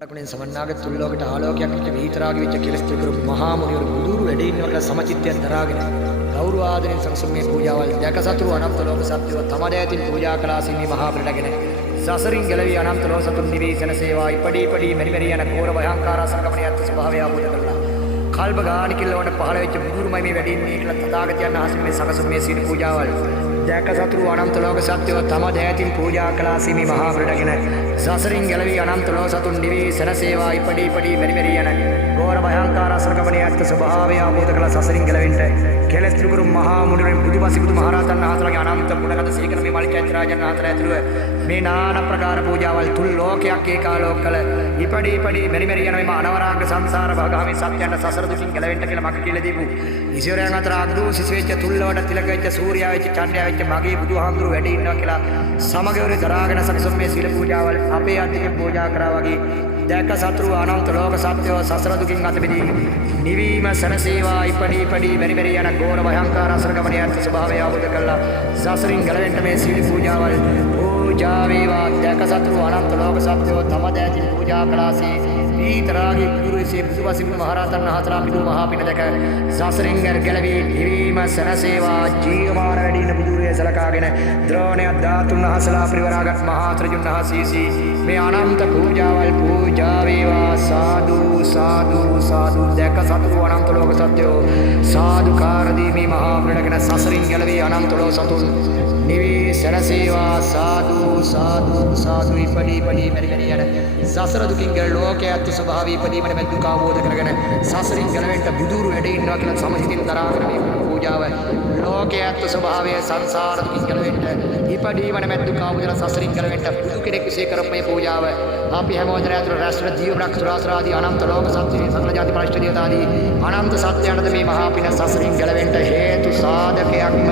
කුණෙන් සමන්නාගේ තුල්ලෝකට ආලෝකයක් විච්ච විතරාගේ විච්ච කෙලස් තිබුරු මහා මුනිවරු බුදුරු වැඩ ඉන්නවල සමචිත්තයක් දරාගෙන ගෞරව ආදරෙන් සංසුම්මේ පූජාවල් දැකසතුරු අනන්ත ලෝක සත්‍යව තමදෑතින් පූජා කළා සිමි මහා ප්‍රණගෙන සසරින් ගැලවි අනන්ත ලෝක සතුන් නිවේසන සේවා ඉපඩි ඉපඩි මෙරි මෙරි යන කෝර භයංකාර සංගමණියත් ස්වභාවය ආපුත කළා කල්ප ගාන කිල්ලවන්න පහළ වෙච්ච බුදුරුමයි මේ වැඩ ඉන්නේ කියලා තථාගතයන් වහන්සේ මේ සංසුම්මේ සීල පූජාවල් දැකසතුරු අනන්ත ලෝක සත්‍යව තමදෑතින් පූජා කළා සිමි මහා ප්‍රණගෙන සසරින් ගැලවි අනන්ත ලෝක සතුන් නිවේසන සේවා ඉපඩි ඉපඩි මෙරි මෙරි යන කෝර භයංකාර සංගමණියත් ස්වභාවය ආපුත කළා සසරින් ගැලවෙන්න කෙලස් ත්‍රිපුර මහා මුනිවරයන් බුදුපසිකුතු මහරහතන් වහන්සේලාගේ අනන්ත ගුණගත සීකර මේ මල්චෛත්‍ය රාජන් වහන්සේලා ඇතුළුව මේ නානා ප්‍රකාර පූජාවල් තුල් ලෝකයක් ඒකාලෝක කළ ඉපඩි ඉපඩි මෙරි මෙරි යන මේ අනවරාග සංසාර භවගාමී සත්‍යයන් සසර දුකින් ගැලවෙන්න කියලා මම කියලා දීපු ඊශ්වරයන් අතර අග්‍රෝ සිසුවෙච්ච තුල්ලවට තිලක වෙච්ච සූර්යා වෙච්ච චන්ද්‍රයා වෙච්ච මගේ බුදුහාමුදුරු වැඩ ඉන්නවා කියලා සමගවරේ දරාගෙන සකසම් මේ සීල පූජාවල් අපේ අධික පූජා කරා වගේ දැක සතුරු අනන්ත ලෝක සත්‍යව සසර දුකින් අත මිදී නිවීම සනසේවා ඉපඩි ඉපඩි මෙරි මෙරි යන ගෝර භයංකාර අසරගමණියත් ස්වභාවය ආවද කළා සසරින් ගැලවෙන්න මේ සීල පූජාවල් පූජා වේවා දැක සතුරු අනන්ත ලෝක සත්‍යව තම දෑතින් පූජා කළාසේ ඊතරාගේ පුරුෂේ බුදුපසිකුතු මහරහතන් වහන්සේලා පිටු මහා පින දැක සසරින් ගැලවි නිවීම සනසේවා ජීවමාන වැඩි ඉන බුදුරේ සලකාගෙන ද්‍රෝණය ධාතුන් වහන්සේලා ප්‍රිවරාගත් මහා ත්‍රිජුන් වහන්සේසී මේ අනන්ත පූජාවල් පූජා වේවා සාදු සාදු සාදු දැක සතුරු අනන්ත ලෝක සත්‍යෝ සාදුකාර දීමේ මහා ප්‍රණගෙන සසරින් ගැලවි අනන්ත ලෝක සතුන් නිවී සනසේවා සාදු සාදු සාදු ඉපඩි ඉපඩි මෙරි මෙරි යන සසර දුකින් ගැල ලෝකයේ ස්වභාවී ඉපදීමේ මේ දුක අවබෝධ කරගෙන සසරින් ගැලවෙන්න බුදුරු වැඩ ඉන්නවා කියලා සමහිතින් දරාගෙන මේ පූජාව ලෝකයේ ස්වභාවය සංසාර දුකින් ගැලවෙන්න ඉපදීමේ මේ දුක අවබෝධ සසරින් ගැලවෙන්න බුදු කෙනෙක් විශ්ේ කරපු මේ පූජාව අපි හැමෝටම ඇතුළු රාष्ट्र ජීව බ්‍රහ්මසුරාදී අනන්ත ලෝක සත්‍ය සකල ජාති පරිශ්‍රදියතාදී අනන්ත සත්‍යයන්ද මේ මහා පින සසරින් ගැලවෙන්න හේතු සාධකයක්ම